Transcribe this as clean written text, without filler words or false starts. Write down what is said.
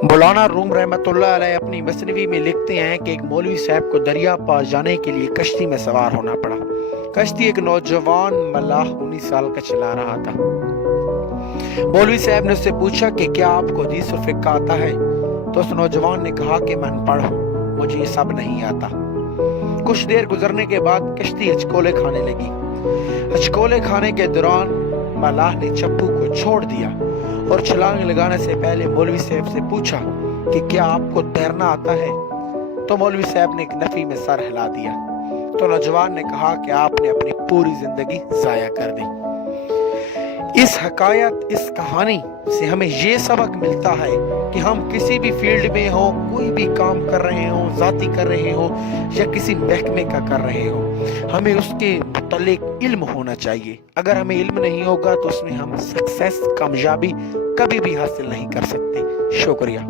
मौलाना room रहमतुल्लाह अलैह अपनी मसनवी में लिखते हैं कि एक मौलवी साहब को दरिया पार जाने के लिए कश्ती में सवार होना पड़ा। कश्ती एक नौजवान मलाह 19 साल का चला रहा था। मौलवी साहब ने उससे पूछा कि क्या आपको हदीस और फिक्र आता है? तो उस नौजवान ने कहा कि मैं अनपढ़ हूँ, मुझे ये सब नहीं आता। कुछ देर गुजरने के बाद कश्ती हचकोले खाने लगी। हचकोले खाने के दौरान मलाह ने चप्पू को छोड़ दिया और छलांग लगाने से पहले मौलवी साहब से पूछा कि क्या आपको तैरना आता है? तो मौलवी साहब ने एक नफी में सर हिला दिया। तो नौजवान ने कहा कि आपने अपनी पूरी जिंदगी जाया कर दी। इस हकायत, इस कहानी से हमें ये सबक मिलता है कि हम किसी भी फील्ड में हो, कोई भी काम कर रहे हो, जाती कर रहे हो या किसी महकमे का कर रहे हो, हमें उसके मुतल्लिक इल्म होना चाहिए। अगर हमें इल्म नहीं होगा तो उसमें हम सक्सेस, कामयाबी कभी भी हासिल नहीं कर सकते। शुक्रिया।